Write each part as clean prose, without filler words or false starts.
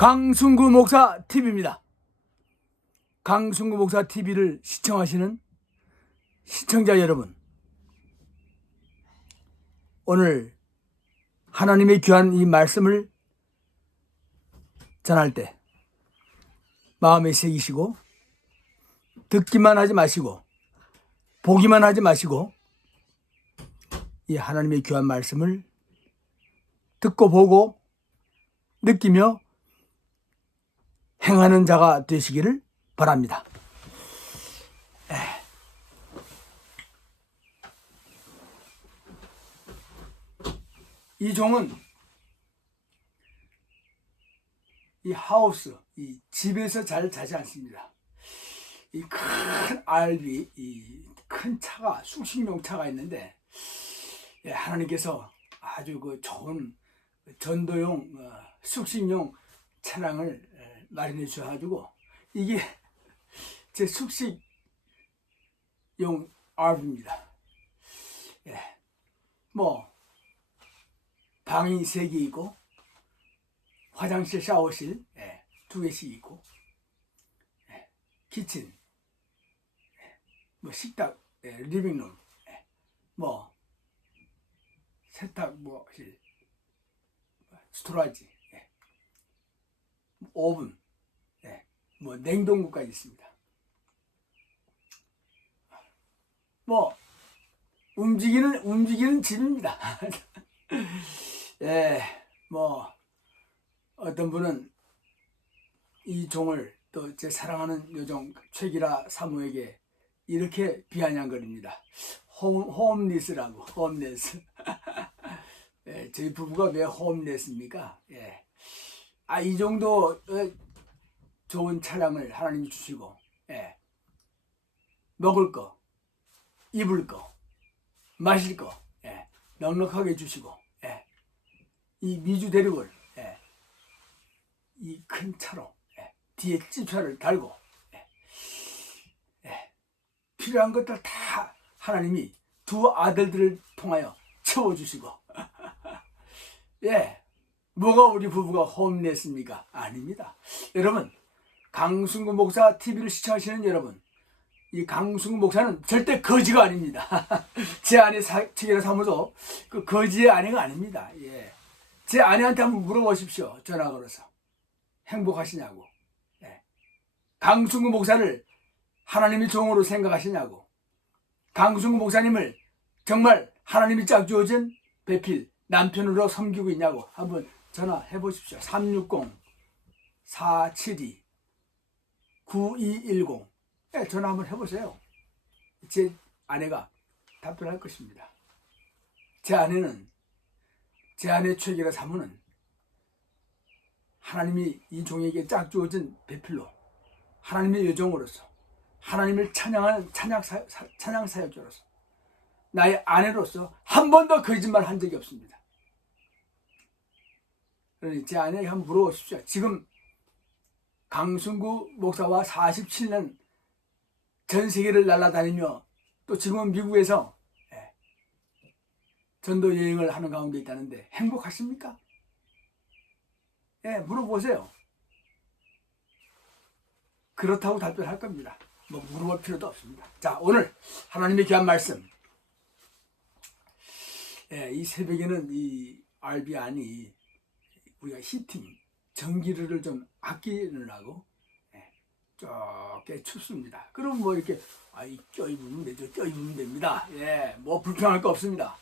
강승구 목사 TV입니다. 강승구 목사 TV를 시청하시는 시청자 여러분, 오늘 하나님의 귀한 이 말씀을 전할 때 마음에 새기시고 듣기만 하지 마시고 보기만 하지 마시고 이 하나님의 귀한 말씀을 듣고 보고 느끼며 행하는 자가 되시기를 바랍니다. 이 종은 이 하우스, 이 집에서 잘 자지 않습니다. 이 큰 RV, 이 큰 차가, 숙식용 차가 있는데, 하나님께서 아주 그 좋은 전도용 숙식용 차량을 마련해 주셔가지고, 이게 제 숙식용 RV입니다. 뭐 방이 3개 있고 화장실, 샤워실 2개씩 있고, 키친, 뭐 식탁, 리빙룸, 뭐 세탁실, 스토라지, 오븐, 뭐 냉동고까지 있습니다. 뭐 움직이는 집입니다. 뭐 어떤 분은 이 종을 또 제 사랑하는 요종 최기라 사모에게 이렇게 비아냥거립니다. 홈리스라고. 홈리스. 저희 부부가 왜 홈리스입니까? 이 정도 좋은 차량을 하나님이 주시고, 먹을 거, 입을 거, 마실 거 넉넉하게 주시고, 이 미주 대륙을 이 큰 차로 뒤에 찝차를 달고 필요한 것들 다 하나님이 두 아들들을 통하여 채워주시고 뭐가 우리 부부가 홈리스입니까? 아닙니다. 여러분, 강승구 목사 TV를 시청하시는 여러분, 이 강승구 목사는 절대 거지가 아닙니다. 제 아내 최기라 사모도 그 거지의 아내가 아닙니다. 제 아내한테 한번 물어보십시오. 전화 걸어서 행복하시냐고. 강승구 목사를 하나님의 종으로 생각하시냐고. 강승구 목사님을 정말 하나님이 짝 주어진 배필 남편으로 섬기고 있냐고 한번 전화해 보십시오. 360-472-9210 전화 한번 해보세요. 제 아내가 답변할 것입니다. 제 아내 최기라 사모는 하나님이 이 종에게 짝 주어진 배필로 하나님의 여종으로서 하나님을 찬양하는 찬양 사역자로서 나의 아내로서 한 번도 거짓말 한 적이 없습니다. 그러니 제 아내에게 한번 물어보십시오. 지금 강승구 목사와 47년 전 세계를 날아다니며 또 지금은 미국에서 전도 여행을 하는 가운데 있다는데 행복하십니까? 물어보세요. 그렇다고 답변할 겁니다. 뭐 물어볼 필요도 없습니다. 자, 오늘 하나님의 귀한 말씀. 이 새벽에는 이 RV 안이 우리가 히팅, 전기를 좀 아끼느라고 꽤 춥습니다. 그럼 뭐 이렇게 껴입으면 되죠. 껴입으면 됩니다. 뭐 불평할 거 없습니다.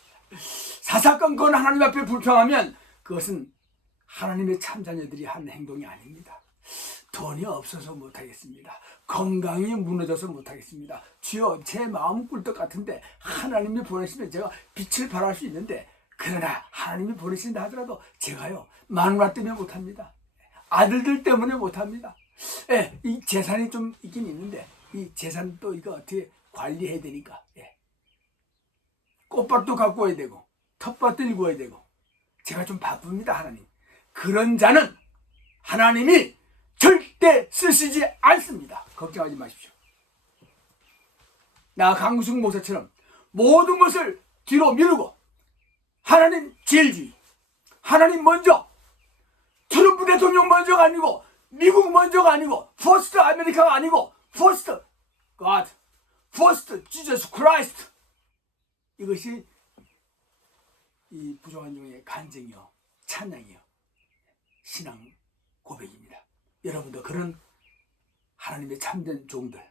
사사건건 하나님 앞에 불평하면 그것은 하나님의 참자녀들이 하는 행동이 아닙니다. 돈이 없어서 못하겠습니다. 건강이 무너져서 못하겠습니다. 주여, 제 마음 꿀떡 같은데 하나님이 보내시면 제가 빛을 발할 수 있는데, 그러나 하나님이 보내신다 하더라도 제가요 마누라 때문에 못합니다. 아들들 때문에 못합니다. 이 재산이 좀 있긴 있는데 이 재산 또 이거 어떻게 관리해야 되니까 꽃밭도 갖고 와야 되고 텃밭도 일궈야 되고 제가 좀 바쁩니다. 하나님, 그런 자는 하나님이 절대 쓰시지 않습니다. 걱정하지 마십시오. 나 강승구 목사처럼 모든 것을 뒤로 미루고 하나님 제일주의, 하나님 먼저, 트럼프 대통령 먼저가 아니고 미국 먼저가 아니고 퍼스트 아메리카가 아니고 퍼스트 God, 퍼스트 지저스 크라이스트. 이것이 이 부족한 종의 간증이요, 찬양이요, 신앙 고백입니다. 여러분도 그런 하나님의 참된 종들,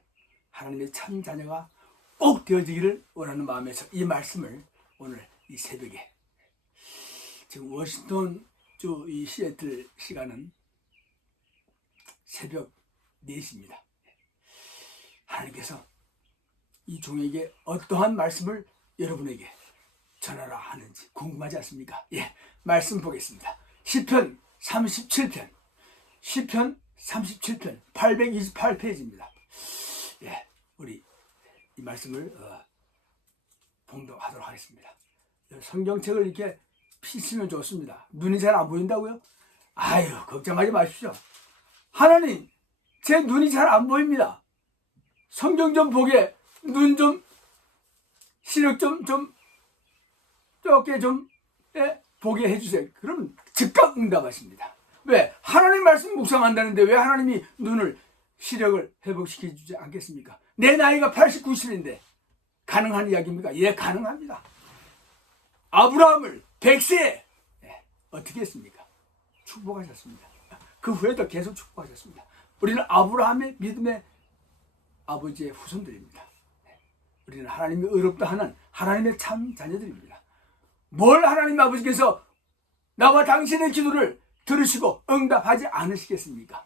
하나님의 참 자녀가 꼭 되어지기를 원하는 마음에서 이 말씀을 오늘 이 새벽에, 지금 워싱턴주 이 시애틀 시간은 새벽 4시입니다. 하나님께서 이 종에게 어떠한 말씀을 여러분에게 전하라 하는지 궁금하지 않습니까? 예, 말씀 보겠습니다. 시편 37편, 시편 37편 828페이지입니다. 예, 우리 이 말씀을 봉독하도록 하겠습니다. 성경책을 이렇게 피시면 좋습니다. 눈이 잘 안 보인다고요? 아유, 걱정하지 마십시오. 하나님, 제 눈이 잘 안 보입니다. 성경 좀 보게, 눈 좀, 시력 좀 적게 좀 보게 해주세요. 그럼 즉각 응답하십니다. 왜? 하나님 말씀 묵상한다는데 왜 하나님이 눈을, 시력을 회복시켜 주지 않겠습니까? 내 나이가 80, 90인데 가능한 이야기입니까? 예, 가능합니다. 아브라함을 100세에 어떻게 했습니까? 축복하셨습니다. 그 후에도 계속 축복하셨습니다. 우리는 아브라함의 믿음의 아버지의 후손들입니다. 우리는 하나님이 의롭다 하는 하나님의 참 자녀들입니다. 뭘 하나님 아버지께서 나와 당신의 기도를 들으시고 응답하지 않으시겠습니까?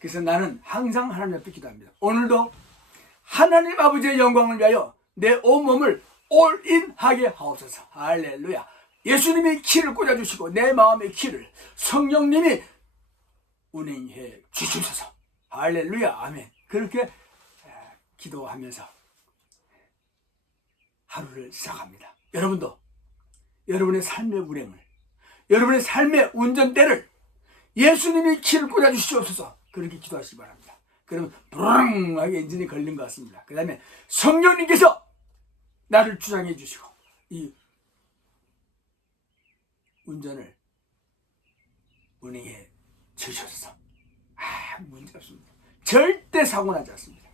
그래서 나는 항상 하나님 앞에 기도합니다. 오늘도 하나님 아버지의 영광을 위하여 내 온몸을 올인하게 하옵소서. 할렐루야. 예수님이 키를 꽂아주시고 내 마음의 키를 성령님이 운행해 주시옵소서. 할렐루야. 아멘. 그렇게 기도하면서 하루를 시작합니다. 여러분도 여러분의 삶의 운행을, 여러분의 삶의 운전대를 예수님이 키를 꽂아주시옵소서. 그렇게 기도하시기 바랍니다. 그러면 부릉하게 엔진이 걸린 것 같습니다. 그 다음에 성령님께서 나를 주장해 주시고 이 운전을 운행해 주셔서 문제 없습니다. 절대 사고 나지 않습니다.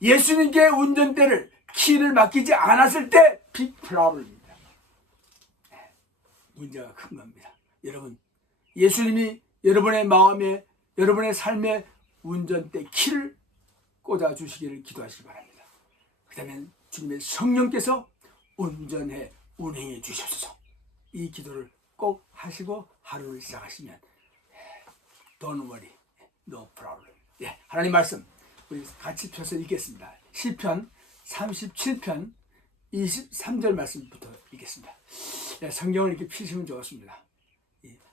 예수님께 운전대를, 키를 맡기지 않았을 때 빅 프로블입니다. 문제가 큰 겁니다. 여러분, 예수님이 여러분의 마음에, 여러분의 삶에 운전대 키를 꽂아 주시기를 기도하시기 바랍니다. 그 다음에 주님의 성령께서 운전해 운행해 주셔서 이 기도를 꼭 하시고 하루를 시작하시면 Don't worry, no problem. 예, 하나님 말씀 우리 같이 펴서 읽겠습니다. 시편 37편 23절 말씀부터 읽겠습니다. 예, 성경을 이렇게 피시면 좋습니다.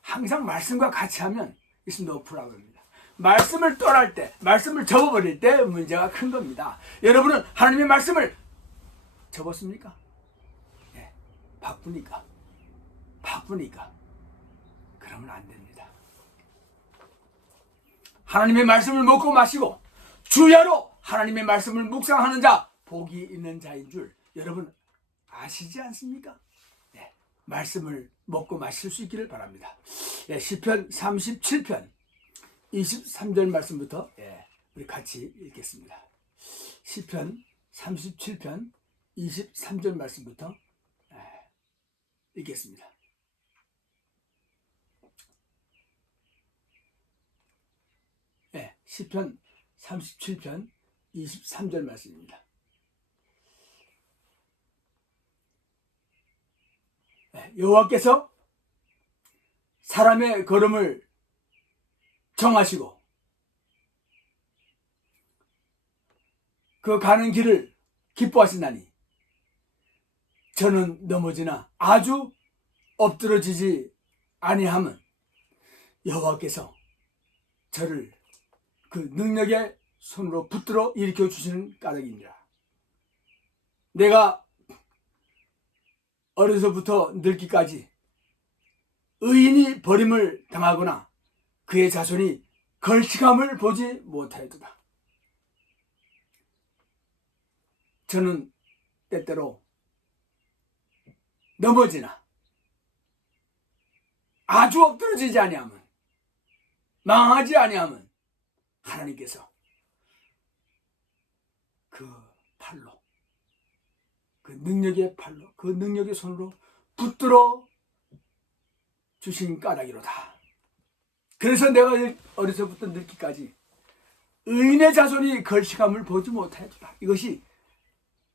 항상 말씀과 같이 하면 it's no problem입니다. 말씀을 떠날 때, 말씀을 접어버릴 때 문제가 큰 겁니다. 여러분은 하나님의 말씀을 접었습니까? 예, 바쁘니까 그러면 안 됩니다. 하나님의 말씀을 먹고 마시고 주야로 하나님의 말씀을 묵상하는 자 복이 있는 자인 줄 여러분 아시지 않습니까? 네, 말씀을 먹고 마실 수 있기를 바랍니다. 네, 시편 37편 23절 말씀부터 우리 같이 읽겠습니다. 시편 37편 23절 말씀부터 읽겠습니다. 네, 시편 37편 23절 말씀입니다. 네, 여호와께서 사람의 걸음을 정하시고 그 가는 길을 기뻐하시나니 저는 넘어지나 아주 엎드러지지 아니함은 여호와께서 저를 그 능력의 손으로 붙들어 일으켜 주시는 까닭이니라. 내가 어려서부터 늙기까지 의인이 버림을 당하거나 그의 자손이 걸식함을 보지 못하였도다. 저는 때때로 넘어지나 아주 엎드러지지 아니하면 망하지 아니하면 하나님께서 그 팔로, 그 능력의 팔로, 그 능력의 손으로 붙들어 주신 까닭이로다. 그래서 내가 어려서부터 늙기까지 의인의 자손이 걸식함을 보지 못하였다. 이것이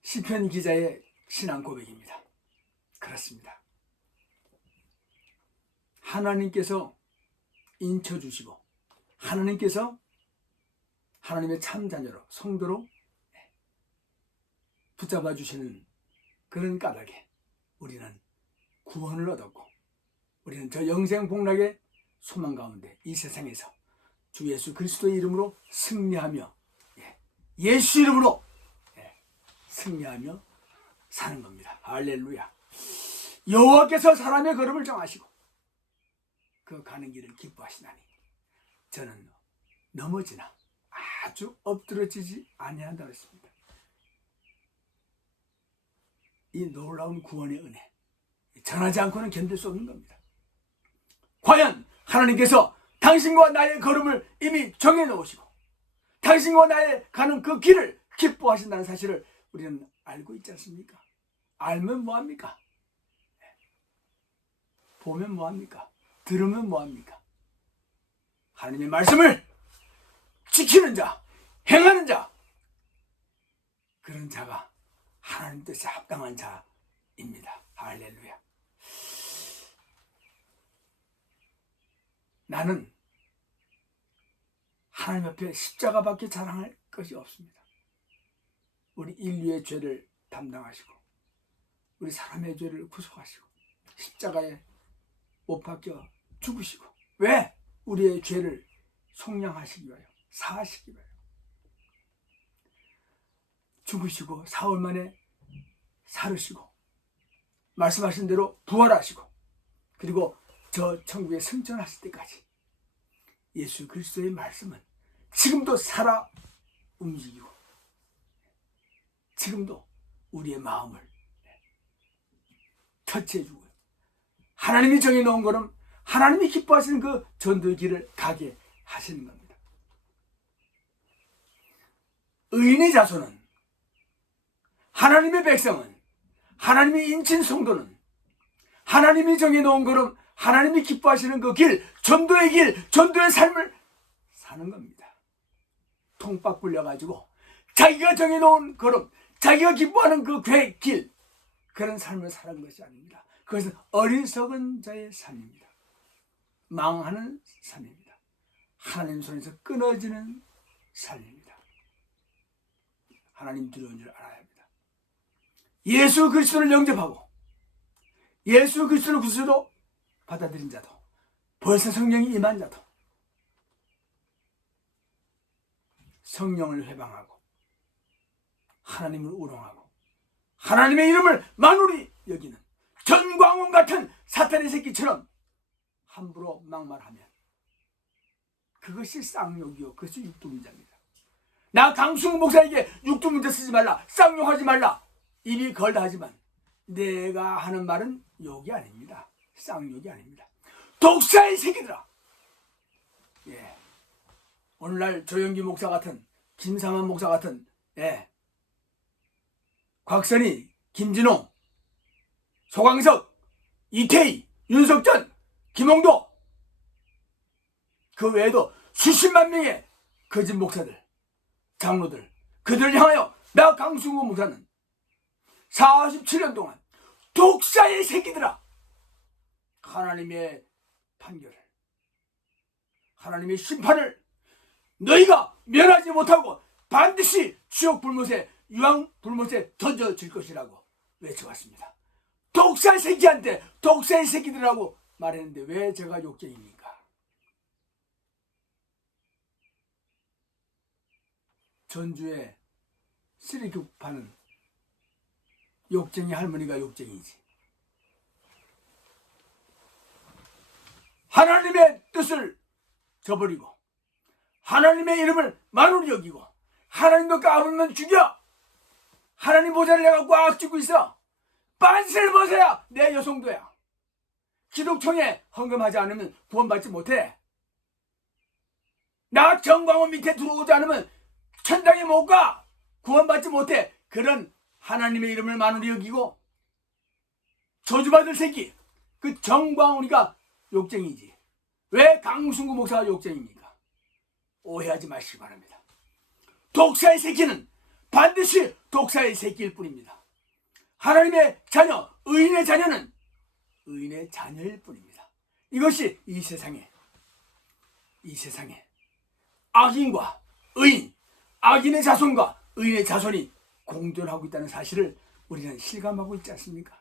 시편 기자의 신앙 고백입니다. 그렇습니다. 하나님께서 인쳐주시고 하나님께서 하나님의 참자녀로 성도로 붙잡아 주시는 그런 까닭에 우리는 구원을 얻었고 우리는 저 영생복락의 소망 가운데 이 세상에서 주 예수 그리스도의 이름으로 승리하며 예수 이름으로 승리하며 사는 겁니다. 할렐루야. 여호와께서 사람의 걸음을 정하시고 그 가는 길을 기뻐하시나니 저는 넘어지나 아주 엎드러지지 아니한다고 했습니다. 이 놀라운 구원의 은혜 전하지 않고는 견딜 수 없는 겁니다. 과연 하나님께서 당신과 나의 걸음을 이미 정해놓으시고 당신과 나의 가는 그 길을 기뻐하신다는 사실을 우리는 알고 있지 않습니까? 알면 뭐합니까? 보면 뭐합니까? 들으면 뭐합니까? 하나님의 말씀을 지키는 자, 행하는 자, 그런 자가 하나님 뜻에 합당한 자입니다. 할렐루야. 나는 하나님 앞에 십자가밖에 자랑할 것이 없습니다. 우리 인류의 죄를 담당하시고 우리 사람의 죄를 구속하시고 십자가에 못 박혀 죽으시고 왜? 우리의 죄를 속량하시기 위하여 사하시기 위하여 죽으시고 사흘 만에 살으시고 말씀하신 대로 부활하시고 그리고 저 천국에 승천하실 때까지 예수 그리스도의 말씀은 지금도 살아 움직이고 지금도 우리의 마음을 터치해주고 하나님이 정해놓은 걸음 하나님이 기뻐하시는 그 전도의 길을 가게 하시는 겁니다. 의인의 자손은 하나님의 백성은 하나님이 인친 성도는 하나님이 정해놓은 걸음 하나님이 기뻐하시는 그 길, 전도의 길, 전도의 삶을 사는 겁니다. 통박 굴려가지고 자기가 정해놓은 걸음, 자기가 기뻐하는 그 길, 그런 삶을 사는 것이 아닙니다. 그것은 어리석은 자의 삶입니다. 망하는 삶입니다. 하나님 손에서 끊어지는 삶입니다. 하나님 두려운 줄 알아야 합니다. 예수 그리스도를 영접하고 예수 그리스도를 구주로 받아들인 자도 벌써 성령이 임한 자도 성령을 회방하고 하나님을 우롱하고 하나님의 이름을 만홀히 여기는 전광훈 같은 사탄의 새끼처럼 함부로 막말하면 그것이 쌍욕이요 그것이 육두문자입니다. 나 강승우 목사에게 육두문자 쓰지 말라 쌍욕하지 말라 입이 걸다 하지만 내가 하는 말은 욕이 아닙니다. 쌍욕이 아닙니다. 독사의 새끼들아. 예. 오늘날 조영기 목사 같은 김상환 목사 같은 곽선희, 김진호, 소광석, 이태희, 윤석전, 김홍도 그 외에도 수십만 명의 거짓 목사들, 장로들 그들을 향하여 나 강승우 목사는 47년 동안 독사의 새끼들아 하나님의 판결을 하나님의 심판을 너희가 면하지 못하고 반드시 지옥 불못에 유황 불못에 던져질 것이라고 외쳐왔습니다. 독사의 새끼한테 독사의 새끼들이라고 말했는데 왜 제가 욕쟁입니까? 전주에 쓰리국 파는 욕쟁이 할머니가 욕쟁이지. 하나님의 뜻을 저버리고 하나님의 이름을 만홀히 여기고 하나님도 까부르면 죽여. 하나님 모자를 내가 꽉 쥐고 있어. 빤스를 벗어야 내 여성도야. 기독청에 헌금하지 않으면 구원받지 못해. 나 정광훈 밑에 들어오지 않으면 천당에 못 가. 구원받지 못해. 그런 하나님의 이름을 만으로 여기고 저주받을 새끼. 그 정광훈이가 욕쟁이지. 왜 강승구 목사가 욕쟁입니까? 오해하지 마시기 바랍니다. 독사의 새끼는 반드시 독사의 새끼일 뿐입니다. 하나님의 자녀, 의인의 자녀는 의인의 자녀일 뿐입니다. 이것이 이 세상에 악인과 의인, 악인의 자손과 의인의 자손이 공존하고 있다는 사실을 우리는 실감하고 있지 않습니까?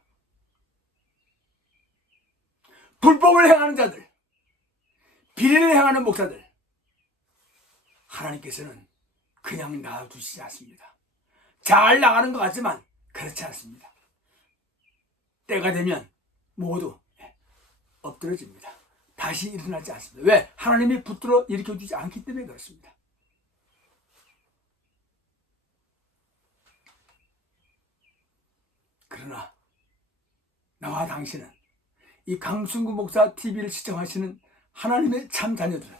불법을 행하는 자들, 비리를 행하는 목사들, 하나님께서는 그냥 놔두시지 않습니다. 잘 나가는 것 같지만 그렇지 않습니다. 때가 되면 모두 엎드러집니다. 다시 일어나지 않습니다. 왜? 하나님이 붙들어 일으켜주지 않기 때문에 그렇습니다. 그러나 나와 당신은 이 강승구 목사 TV를 시청하시는 하나님의 참 자녀들은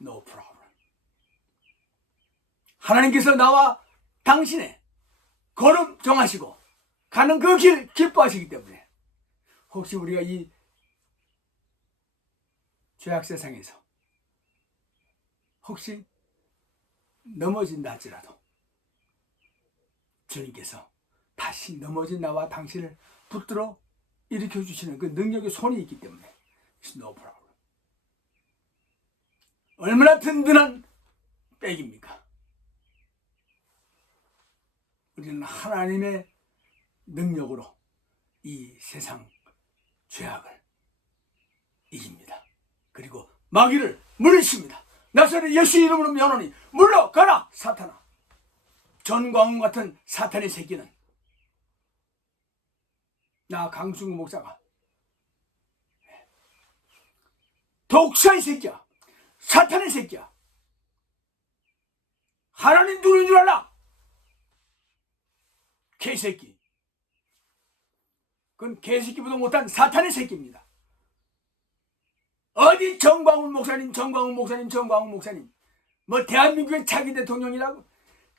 no problem. 하나님께서 나와 당신의 걸음 정하시고 가는 그 길 기뻐하시기 때문에 혹시 우리가 이 죄악 세상에서 혹시 넘어진다 할지라도 주님께서 다시 넘어진 나와 당신을 붙들어 일으켜 주시는 그 능력의 손이 있기 때문에 it's no problem. 얼마나 든든한 백입니까? 우리는 하나님의 능력으로 이 세상 죄악을 이깁니다. 그리고 마귀를 물리칩니다. 나사렛 예수 이름으로 명하노니 물러가라 사탄아. 전광훈 같은 사탄의 새끼는 나 강승구 목사가 독사의 새끼야, 사탄의 새끼야. 하나님 누구인 줄 알아? 개새끼. 그건 개새끼보다 못한 사탄의 새끼입니다. 어디 정광훈 목사님 뭐 대한민국의 차기 대통령이라고?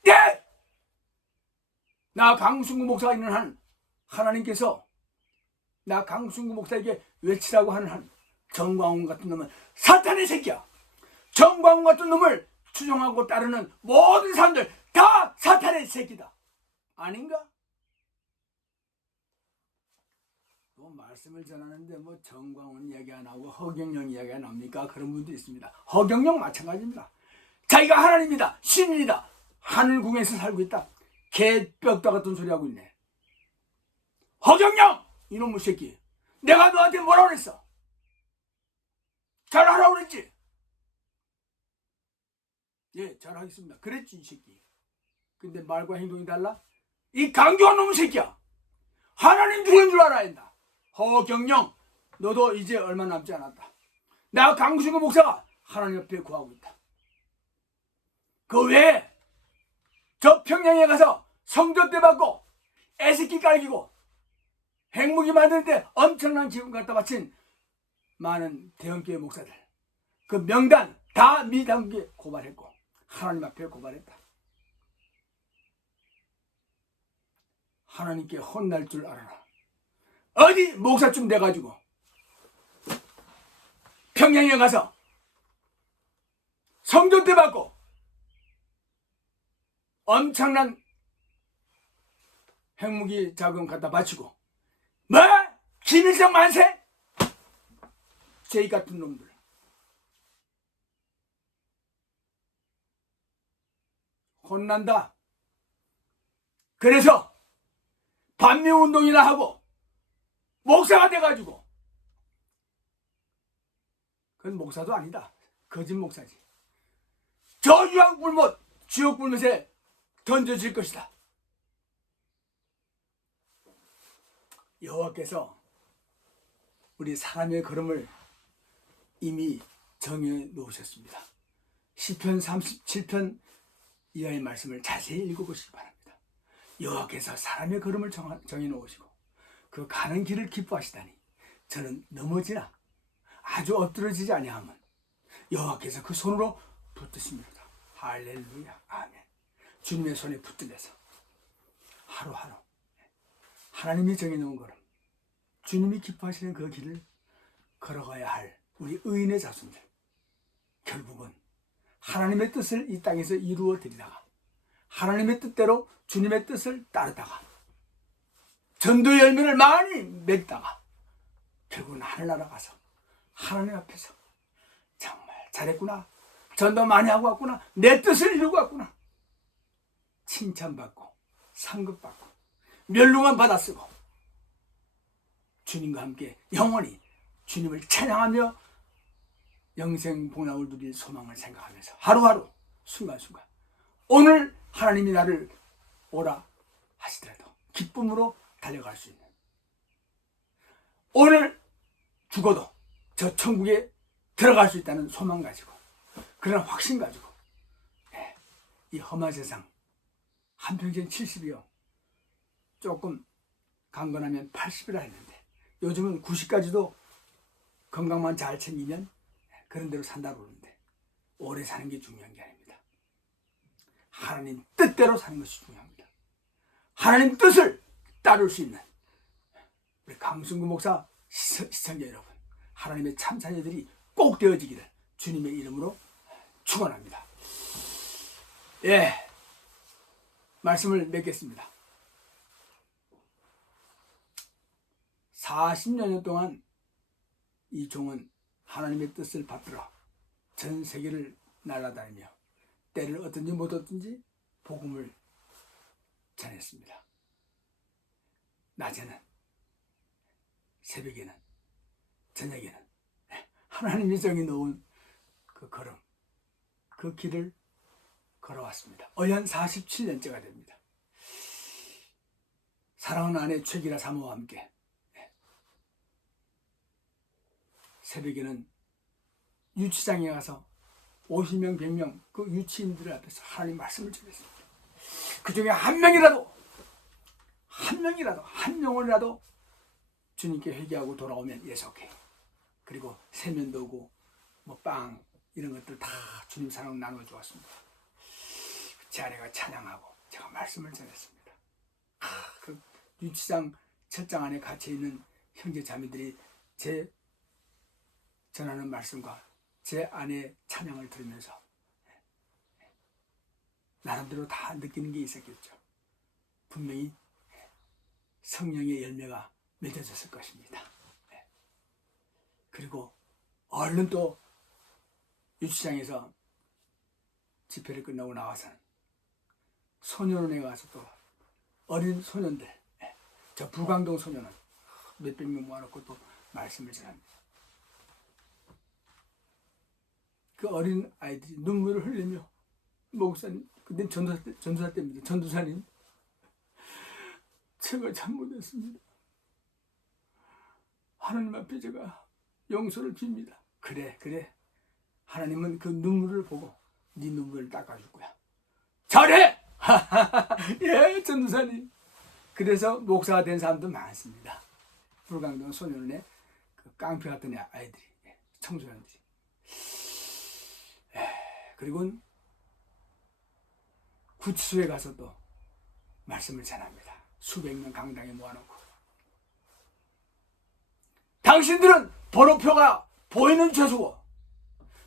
네! 나 강승구 목사가 있는 한 하나님께서 나 강승구 목사에게 외치라고 하는 한 정광훈 같은 놈은 사탄의 새끼야. 정광훈 같은 놈을 추종하고 따르는 모든 사람들 다 사탄의 새끼다. 아닌가? 뭐 말씀을 전하는데 뭐 정광훈 이야기가 나오고 허경영 이야기가 나옵니까? 그런 분도 있습니다. 허경영 마찬가지입니다. 자기가 하나님이다, 신이다, 하늘궁에서 살고 있다. 개벽다 같은 소리 하고 있네. 허경영! 이놈의 새끼. 내가 너한테 뭐라고 그랬어? 잘하라고 그랬지? 예, 잘하겠습니다. 그랬지, 이 새끼. 근데 말과 행동이 달라? 이 강교한 놈의 새끼야. 하나님 누구인 줄 알아야 한다. 허경영, 너도 이제 얼마 남지 않았다. 나 강승구 목사가 하나님 앞에 구하고 있다. 그 외에 저 평양에 가서 성전대 받고 애새끼 깔기고 핵무기 만드는데 엄청난 지분 갖다 바친 많은 대형교회 목사들, 그 명단 다 미당국에 고발했고 하나님 앞에 고발했다. 하나님께 혼날 줄 알아라. 어디 목사쯤 돼가지고 평양에 가서 성전대 받고 엄청난 핵무기 자금 갖다 바치고 뭐? 김일성 만세? 제이 같은 놈들. 혼난다. 그래서 반미운동이나 하고 목사가 돼가지고, 그건 목사도 아니다. 거짓 목사지. 저 유황불못 지옥불못에 던져질 것이다. 여호와께서 우리 사람의 걸음을 이미 정해 놓으셨습니다. 시편 37편 이하의 말씀을 자세히 읽어보시기 바랍니다. 여호와께서 사람의 걸음을 정해 놓으시고 그 가는 길을 기뻐하시다니 저는 넘어지나 아주 엎드러지지 아니하면 여호와께서 그 손으로 붙드십니다. 할렐루야. 아멘. 주님의 손에 붙들려서 하루하루 하나님이 정해놓은 걸음, 주님이 기뻐하시는 그 길을 걸어가야 할 우리 의인의 자손들, 결국은 하나님의 뜻을 이 땅에서 이루어 드리다가 하나님의 뜻대로 주님의 뜻을 따르다가 전도의 열매를 많이 맺다가 결국은 하늘나라 가서 하나님 앞에서 정말 잘했구나, 전도 많이 하고 왔구나, 내 뜻을 이루고 왔구나, 칭찬받고 상급받고 멸루관 받아쓰고 주님과 함께 영원히 주님을 찬양하며 영생복락을 누릴 소망을 생각하면서 하루하루 순간순간 오늘 하나님이 나를 오라 하시더라도 기쁨으로 달려갈 수 있는, 오늘 죽어도 저 천국에 들어갈 수 있다는 소망 가지고, 그런 확신 가지고, 이 험한 세상 한평생 70이요 조금 강건하면 80이라 했는데 요즘은 90까지도 건강만 잘 챙기면 그런 대로 산다고 그러는데 오래 사는 게 중요한 게 아닙니다. 하나님 뜻대로 사는 것이 중요합니다. 하나님 뜻을 따를 수 있는 우리 강승구 목사 시청자 여러분, 하나님의 참 자녀들이 꼭 되어지기를 주님의 이름으로 축원합니다. 예, 말씀을 맺겠습니다. 40여 년 동안 이 종은 하나님의 뜻을 받들어 전 세계를 날아다니며 때를 얻든지 못 얻든지 복음을 전했습니다. 낮에는, 새벽에는, 저녁에는 하나님이 정해놓은 그 걸음, 그 길을 걸어왔습니다. 어연 47년째가 됩니다. 사랑하는 아내 최기라 사모와 함께 새벽에는 유치장에 가서 50명, 100명 그 유치인들 앞에서 하나님 말씀을 전했습니다. 그 중에 한 명이라도, 한 영혼이라도 주님께 회개하고 돌아오면 예속해. 그리고 세면도 오고 뭐 빵 이런 것들 다 주님 사랑 나눠 주었습니다. 제 아내가 찬양하고 제가 말씀을 전했습니다. 그 유치장 철장 안에 갇혀 있는 형제 자매들이 제 전하는 말씀과 제 아내의 찬양을 들으면서 나름대로 다 느끼는 게 있었겠죠. 분명히 성령의 열매가 맺어졌을 것입니다. 그리고 얼른 또 유치장에서 집회를 끝나고 나와서는 소년원에 가서 또 어린 소년들, 저 불광동 소년원 몇백 명 모아놓고 또 말씀을 전합니다. 그 어린 아이들이 눈물을 흘리며, 목사님, 그때 전도사 때입니다. 전도사님, 제가 잘못했습니다. 하나님 앞에 제가 용서를 빕니다. 그래. 하나님은 그 눈물을 보고 네 눈물을 닦아줄 거야. 잘해! 예, 전도사님. 그래서 목사가 된 사람도 많습니다. 불광동 소년원의 그 깡패 같은 아이들이, 청소년들이. 그리고 구치소에 가서 또 말씀을 전합니다. 수백 명 강당에 모아놓고, 당신들은 번호표가 보이는 죄수고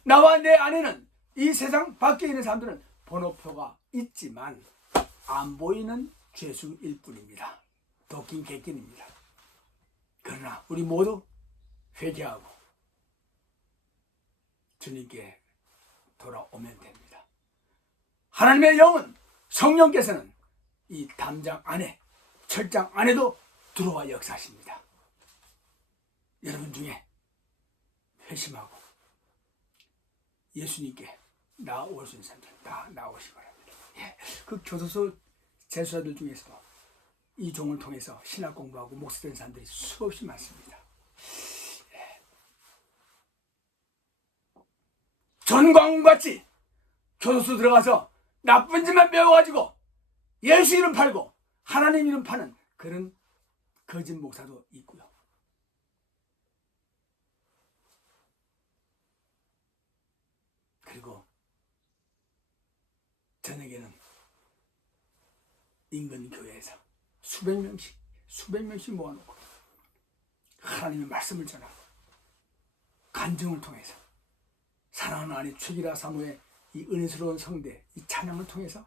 나와 내 아내는 이 세상 밖에 있는 사람들은 번호표가 있지만 안 보이는 죄수일 뿐입니다. 도끼 객견입니다. 그러나 우리 모두 회개하고 주님께 돌아오면 됩니다. 하나님의 영은, 성령께서는 이 담장 안에, 철장 안에도 들어와 역사하십니다. 여러분 중에 회심하고 예수님께 나올 수 있는 사람들 다 나오시기 바랍니다. 그 교도소 재수자들 중에서도 이 종을 통해서 신학 공부하고 목사된 사람들이 수없이 많습니다. 전광같이 교도소 들어가서 나쁜 짓만 배워가지고 예수 이름 팔고 하나님 이름 파는 그런 거짓 목사도 있고요. 그리고 저녁에는 인근 교회에서 수백 명씩 모아놓고 하나님의 말씀을 전하고 간증을 통해서 사랑하는 아내 최기라 사모의 이 은혜스러운 성대, 이 찬양을 통해서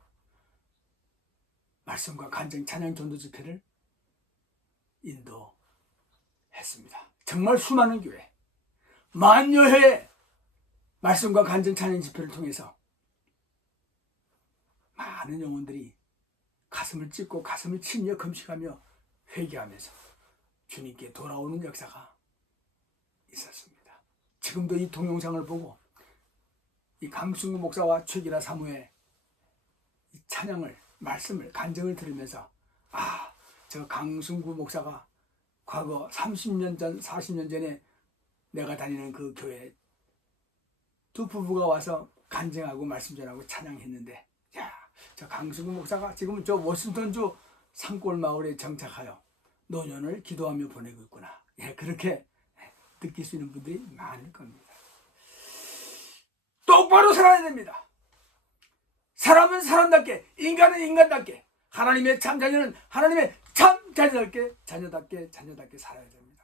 말씀과 간증, 찬양 전도 집회를 인도했습니다. 정말 수많은 교회, 만여회의 말씀과 간증, 찬양 집회를 통해서 많은 영혼들이 가슴을 찢고 가슴을 치며 금식하며 회개하면서 주님께 돌아오는 역사가 있었습니다. 지금도 이 동영상을 보고 이 강승구 목사와 최기라 사모의 이 찬양을, 말씀을, 간증을 들으면서 저 강승구 목사가 과거 30년 전, 40년 전에 내가 다니는 그 교회에 두 부부가 와서 간증하고 말씀 전하고 찬양했는데, 저 강승구 목사가 지금 저 워싱턴주 산골 마을에 정착하여 노년을 기도하며 보내고 있구나. 그렇게 느낄 수 있는 분들이 많을 겁니다. 똑바로 살아야 됩니다. 사람은 사람답게, 인간은 인간답게, 하나님의 참 자녀는 하나님의 참 자녀답게 살아야 됩니다.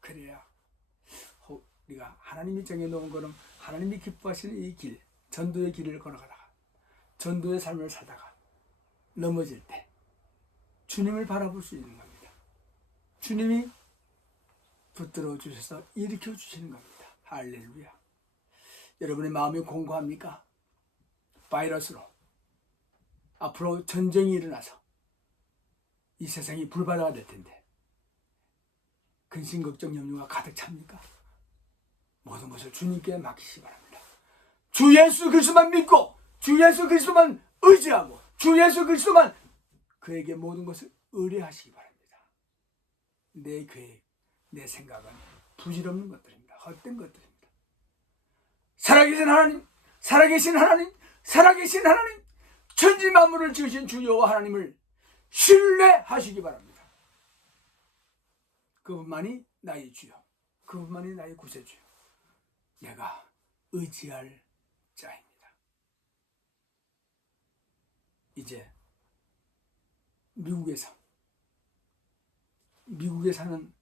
그래야 우리가 하나님이 정해놓은 거는 하나님이 기뻐하시는 이 길, 전도의 길을 걸어가다가 전도의 삶을 살다가 넘어질 때 주님을 바라볼 수 있는 겁니다. 주님이 붙들어 주셔서 일으켜 주시는 겁니다. 할렐루야. 여러분의 마음이 공고합니까? 바이러스로 앞으로 전쟁이 일어나서 이 세상이 불바다가 될 텐데 근심, 걱정, 염려가 가득 찹니까? 모든 것을 주님께 맡기시기 바랍니다. 주 예수 그리스도만 믿고 주 예수 그리스도만 의지하고 주 예수 그리스도만 그에게 모든 것을 의뢰하시기 바랍니다. 내 계획, 내 생각은 부질없는 것들입니다. 헛된 것들입니다. 살아계신 하나님, 살아계신 하나님, 살아계신 하나님, 천지 만물을 지으신 주 여호와 하나님을 신뢰하시기 바랍니다. 그분만이 나의 주요, 그분만이 나의 구세주요, 내가 의지할 자입니다. 이제 미국에 사는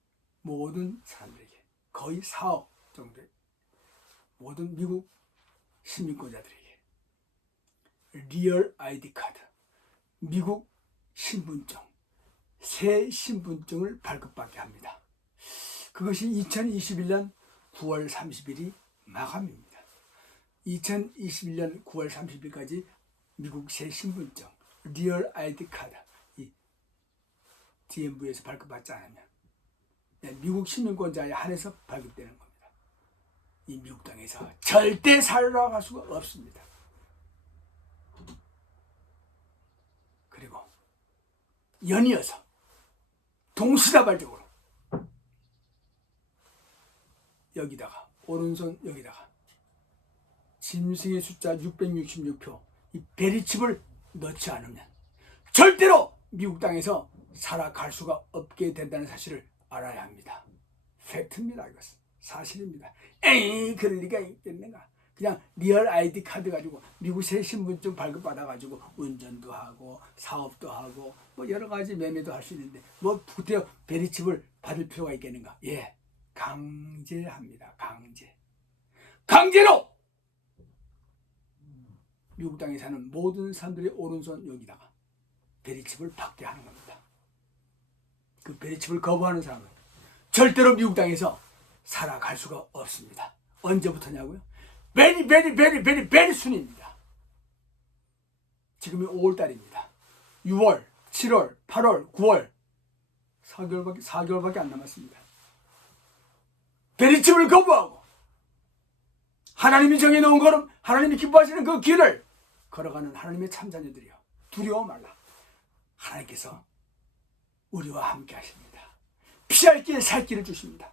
모든 사람들에게, 거의 4억 정도의 모든 미국 시민권자들에게 리얼 아이디 카드, 미국 신분증, 새 신분증을 발급받게 합니다. 그것이 2021년 9월 30일이 마감입니다. 2021년 9월 30일까지 미국 새 신분증, 리얼 아이디 카드, 이 DMV에서 발급받지 않으면 미국 시민권자에 한해서 발급되는 겁니다. 이 미국 땅에서 절대 살아갈 수가 없습니다. 그리고 연이어서 동시다발적으로 여기다가, 오른손 여기다가 짐승의 숫자 666표 이 베리칩을 넣지 않으면 절대로 미국 땅에서 살아갈 수가 없게 된다는 사실을 알아야 합니다. 팩트입니다. 이것은 사실입니다. 에이, 그럴 리가 있겠는가. 그냥 리얼 아이디 카드 가지고 미국 새 신분증 발급받아 가지고 운전도 하고 사업도 하고 뭐 여러 가지 매매도 할 수 있는데 뭐 부터 베리칩을 받을 필요가 있겠는가. 강제합니다. 강제로 미국 땅에 사는 모든 사람들의 오른손 여기다가 베리칩을 받게 하는 겁니다. 그 베리칩을 거부하는 사람은 절대로 미국 땅에서 살아갈 수가 없습니다. 언제부터냐고요? 베리 순입니다. 지금이 5월달입니다. 6월, 7월, 8월, 9월 4개월밖에 안 남았습니다. 베리칩을 거부하고 하나님이 정해놓은 걸음, 하나님이 기뻐하시는 그 길을 걸어가는 하나님의 참자녀들이여, 두려워 말라. 하나님께서 우리와 함께 하십니다. 피할 길, 살 길을 주십니다.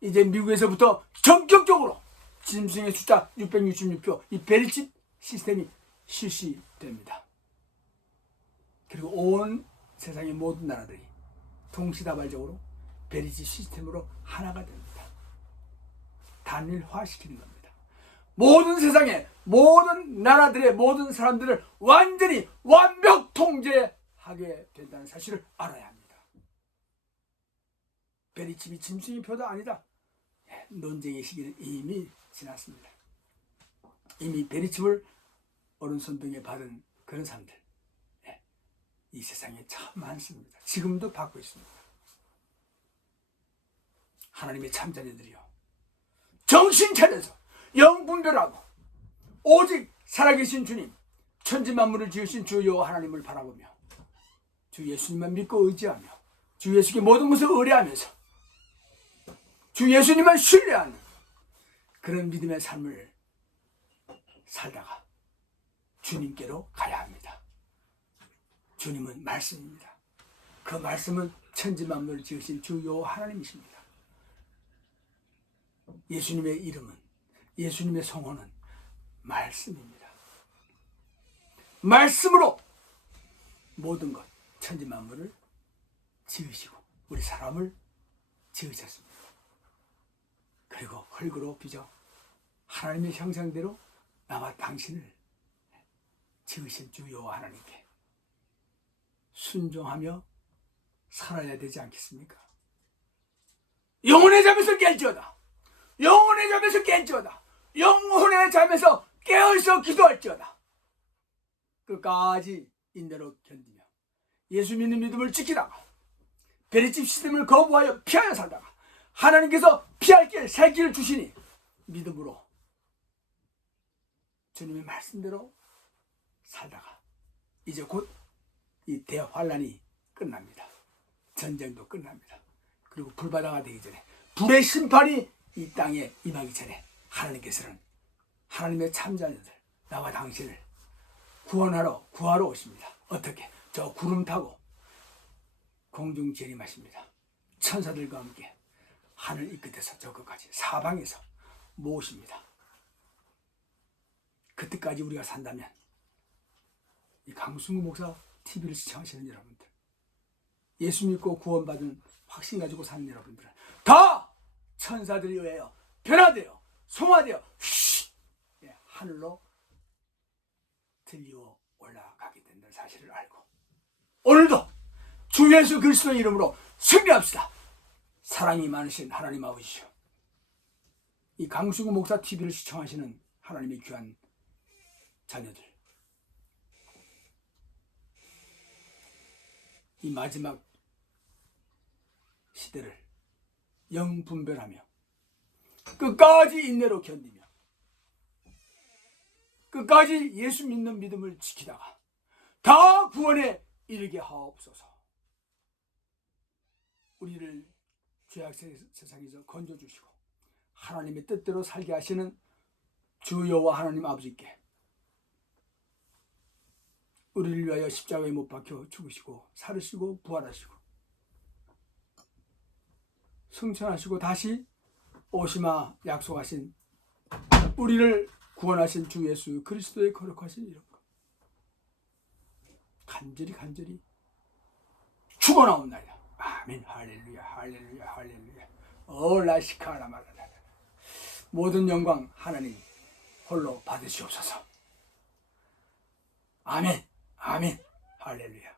이제 미국에서부터 전격적으로 짐승의 숫자 666표 이 베리칩 시스템이 실시됩니다. 그리고 온 세상의 모든 나라들이 동시다발적으로 베리칩 시스템으로 하나가 됩니다. 단일화시키는 겁니다. 모든 세상의 모든 나라들의 모든 사람들을 완전히 완벽 통제하게 된다는 사실을 알아야 합니다. 베리칩이 짐승의 표도 아니다. 논쟁의 시기는 이미 지났습니다. 이미 베리칩을 오른손등에 받은 그런 사람들 이 세상에 참 많습니다. 지금도 받고 있습니다. 하나님의 참자녀들이요, 정신 차려서 영분별하고 오직 살아계신 주님, 천지만물을 지으신 주 여호와 하나님을 바라보며 주 예수님만 믿고 의지하며 주 예수께 모든 것을 의뢰하면서 주 예수님만 신뢰하는 그런 믿음의 삶을 살다가 주님께로 가야 합니다. 주님은 말씀입니다. 그 말씀은 천지만물을 지으신 주 여호와 하나님이십니다. 예수님의 이름은, 예수님의 성호는 말씀입니다. 말씀으로 모든 것, 천지만물을 지으시고 우리 사람을 지으셨습니다. 그리고 흙으로 빚어 하나님의 형상대로 나와 당신을 지으신 주 여호와 하나님께 순종하며 살아야 되지 않겠습니까? 영혼의 잠에서 깰지어다. 영혼의 잠에서 깰지어다. 영혼의 잠에서 깨어서 기도할지어다. 끝까지 인내로 견디며 예수 믿는 믿음을 지키다가 베리칩 시스템을 거부하여 피하여 살다가 하나님께서 피할 길, 살 길을 주시니 믿음으로 주님의 말씀대로 살다가 이제 곧 이 대환란이 끝납니다. 전쟁도 끝납니다. 그리고 불바다가 되기 전에, 불의 심판이 이 땅에 임하기 전에 하나님께서는 하나님의 참자녀들, 나와 당신을 구하러 오십니다. 어떻게? 저 구름 타고 공중 재림하십니다. 천사들과 함께 하늘 이 끝에서 저 끝까지 사방에서 모십니다. 그때까지 우리가 산다면 이 강승우 목사 TV를 시청하시는 여러분들, 예수 믿고 구원받은 확신 가지고 사는 여러분들은 다 천사들에 의하여 변화되어 송화되어 하늘로 들리어 올라가게 된다는 사실을 알고 오늘도 주 예수 그리스도의 이름으로 승리합시다. 사랑이 많으신 하나님 아버지시오, 이 강승우 목사 TV를 시청하시는 하나님의 귀한 자녀들, 이 마지막 시대를 영분별하며 끝까지 인내로 견디며 끝까지 예수 믿는 믿음을 지키다가 다 구원에 이르게 하옵소서. 우리를 죄악 세상에서 건져주시고 하나님의 뜻대로 살게 하시는 주 여호와 하나님 아버지께 우리를 위하여 십자가에 못 박혀 죽으시고 살으시고 부활하시고 승천하시고 다시 오시마 약속하신 우리를 구원하신 주 예수 그리스도의 거룩하신 이름으로 간절히 죽어나옵나이다. 아멘. 할렐루야, 할렐루야, 할렐루야. 라시카라마라다. 모든 영광 하나님 홀로 받으시옵소서. 아멘, 아멘, 할렐루야.